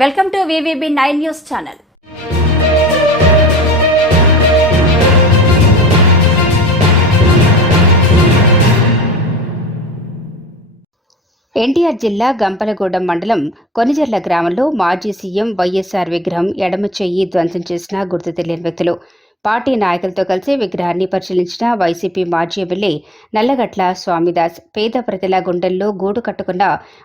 Welcome to VVB nine news channel. NTR జిల్లా గంపలగూడెం మండలం కొనిజర్ల గ్రామంలో మాజీ సీఎం వైఎస్ఆర్ విగ్రహం ఎడమ చెయ్యి ధ్వంసం చేసిన గుర్తు తెలియని వ్యక్తులు. పార్టీ నాయకులతో కలిసి విగ్రహాన్ని పరిశీలించిన వైసీపీ మాజీ ఎమ్మెల్యే నల్లగట్ల స్వామిదాస్ పేద ప్రజల గుండెల్లో గూడు కట్టుకున్న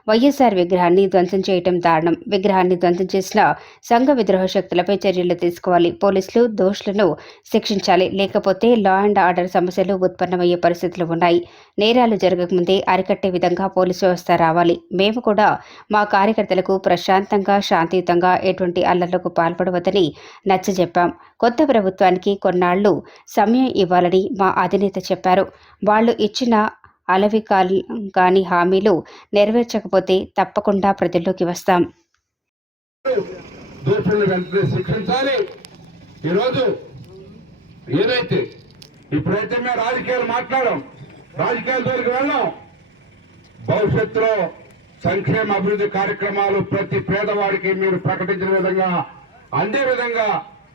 వైఎస్ఆర్ విగ్రహాన్ని ధ్వంసం చేయడం దారుణం. విగ్రహాన్ని ధ్వంసం చేసిన సంఘ విద్రోహ శక్తులపై చర్యలు తీసుకోవాలి. పోలీసులు దోషులను శిక్షించాలి. లేకపోతే లా అండ్ ఆర్డర్ సమస్యలు ఉత్పన్నమయ్యే పరిస్థితులు ఉన్నాయి. నేరాలు జరగకముందే అరికట్టే విధంగా పోలీసు వ్యవస్థ రావాలి. మేము కూడా మా కార్యకర్తలకు ప్రశాంతంగా శాంతియుతంగా ఎటువంటి అల్లర్లకు పాల్పడవద్దని నచ్చజెప్పాం. కొత్త ప్రభుత్వానికి కొన్నాళ్ళు సమయం ఇవ్వాలని మా అధినేత చెప్పారు. వాళ్ళు ఇచ్చిన అలవి కాని హామీలు నెరవేర్చకపోతే తప్పకుండా ప్రజల్లోకి వస్తాం. శిక్షించాలి. ఈరోజు ఏదైతే ఇప్పుడైతే మేము రాజకీయాలు మాట్లాడాం రాజకీయాల జోలికి వెళ్ళాం భవిష్యత్తులో సంక్షేమ అభివృద్ధి కార్యక్రమాలు ప్రతి పేదవాడికి మీరు ప్రకటించిన విధంగా అందే విధంగా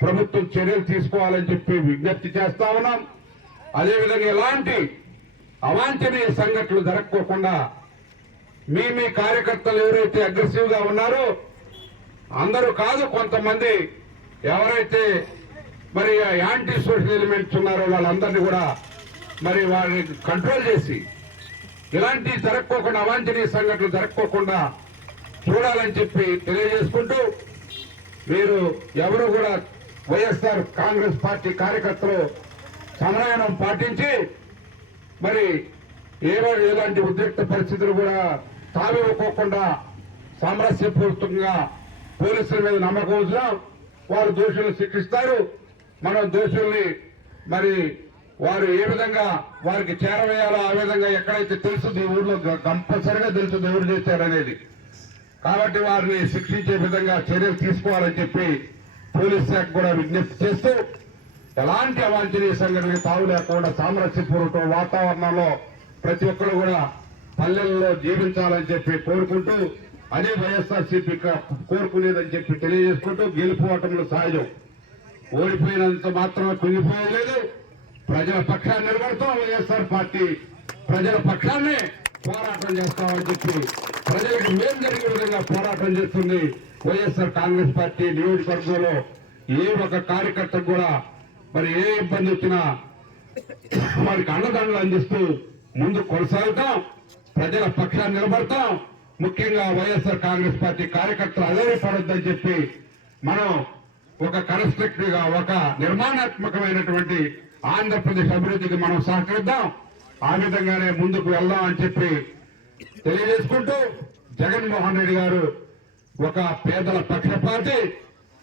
ప్రభుత్వం చర్యలు తీసుకోవాలని చెప్పి విజ్ఞప్తి చేస్తా ఉన్నాం. అదేవిధంగా ఎలాంటి అవాంఛనీయ సంఘటనలు జరగకోకుండా మీ మీ కార్యకర్తలు ఎవరైతే అగ్రెసివ్గా ఉన్నారో అందరూ కాదు కొంతమంది ఎవరైతే మరి యాంటీ సోషల్ ఎలిమెంట్స్ ఉన్నారో వాళ్ళందరినీ కూడా మరి వారిని కంట్రోల్ చేసి ఇలాంటివి జరగకోకుండా అవాంఛనీయ సంఘటనలు జరగకోకుండా చూడాలని చెప్పి తెలియజేసుకుంటూ మీరు ఎవరు కూడా వైఎస్ఆర్ కాంగ్రెస్ పార్టీ కార్యకర్తలు సమన్వయం పాటించి మరి ఏవో ఎలాంటి ఉద్రిక్త పరిస్థితులు కూడా తావివ్వకోకుండా సామరస్యపూర్వకంగా పోలీసుల మీద నమ్మకం ఉంచినా వారు దోషులను శిక్షిస్తారు. మనం దోషుల్ని మరి వారు ఏ విధంగా వారికి చేరవేయాలో ఆ విధంగా ఎక్కడైతే తెలుస్తుంది ఊర్లో కంపల్సరిగా తెలుస్తుంది ఎవరు చేశారనేది. కాబట్టి వారిని శిక్షించే విధంగా చర్యలు తీసుకోవాలని చెప్పి పోలీస్ శాఖ కూడా విజ్ఞప్తి చేస్తూ ఎలాంటి అవాంఛనీయ సంఘటనకి తావు లేకుండా సామరస్యపూర్వక వాతావరణంలో ప్రతి ఒక్కరు కూడా పల్లెల్లో జీవించాలని చెప్పి కోరుకుంటూ అదే వైఎస్ఆర్సీపీ కోరుకునేదని చెప్పి తెలియజేసుకుంటూ గెలుపు ఓటములు సహజం ఓడిపోయినంత మాత్రమే కుంగిపోయలేదు. ప్రజల పక్షాన్ని నిలబడతాం. వైఎస్ఆర్ పార్టీ ప్రజల పక్షాన్ని పోరాటం చేస్తామని చెప్పి ప్రజలకు మేలు జరిగే విధంగా పోరాటం చేస్తుంది. వైఎస్ఆర్ కాంగ్రెస్ పార్టీ నియోజకవర్గంలో ఏ ఒక కార్యకర్త కూడా మరి ఏ ఇబ్బంది వచ్చినా వారికి అన్నదానాలు అందిస్తూ ముందు కొనసాగుతాం. ప్రజల పక్షాన్ని నిలబడతాం. ముఖ్యంగా వైఎస్ఆర్ కాంగ్రెస్ పార్టీ కార్యకర్తలు అధైర్యపడొద్దని చెప్పి మనం ఒక కన్స్ట్రక్టివ్గా ఒక నిర్మాణాత్మకమైనటువంటి ఆంధ్రప్రదేశ్ అభివృద్ధికి మనం సహకరిద్దాం. ఆ విధంగానే ముందుకు వెళ్దాం అని చెప్పి తెలియజేసుకుంటూ జగన్మోహన్ రెడ్డి గారు ఒక పేదల పక్షపాతి.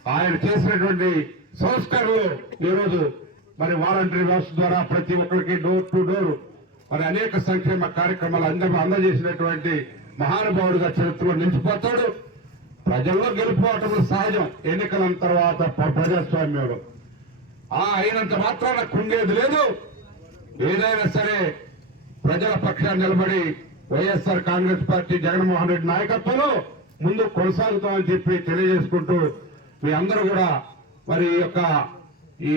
ఆయన చేసినటువంటి సంస్కరణలు ఈరోజు మరి వాలంటరీ వ్యవస్థ ద్వారా ప్రతి ఒక్కరికి డోర్ టు డోర్ మరి అనేక సంక్షేమ కార్యక్రమాలు అందరూ అందజేసినటువంటి మహానుభావుడిగా చరిత్రలో నిలిచిపోతాడు. ప్రజల్లో గెలుపుకోవటం సహజం. ఎన్నికల తర్వాత ప్ర- ప్రజాస్వామ్యంలో. ఆ అయినంత మాత్రాన కుంగేది లేదు. ఏదైనా సరే ప్రజల పక్షాన్ని నిలబడి YSR Congress party Jaganmohan Reddy నాయకత్వంలో ముందు కొనసాగుతామని చెప్పి తెలియజేసుకుంటూ మీ అందరూ కూడా మరి ఈ యొక్క ఈ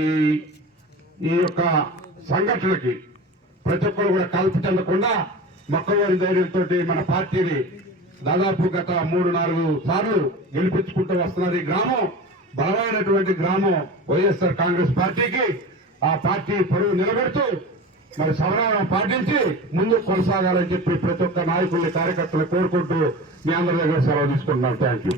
ఈ యొక్క సంఘటనకి ప్రతి ఒక్కరు కూడా కల్ప చెందకుండా మొక్కవారి ధైర్యంతో మన పార్టీని దాదాపు గత మూడు నాలుగు సార్లు గెలిపించుకుంటూ వస్తున్నారు ఈ గ్రామం. బలమైనటువంటి గ్రామం వైఎస్ఆర్ కాంగ్రెస్ పార్టీకి ఆ పార్టీ పొరుగు నిలబెడుతూ మరి సమన్వయం పాటించి ముందుకు కొనసాగాలని చెప్పి ప్రతి ఒక్క నాయకుల్ని కార్యకర్తలు కోరుకుంటూ మీ అందరి దగ్గర సెలవు తీసుకుంటున్నాను. Thank you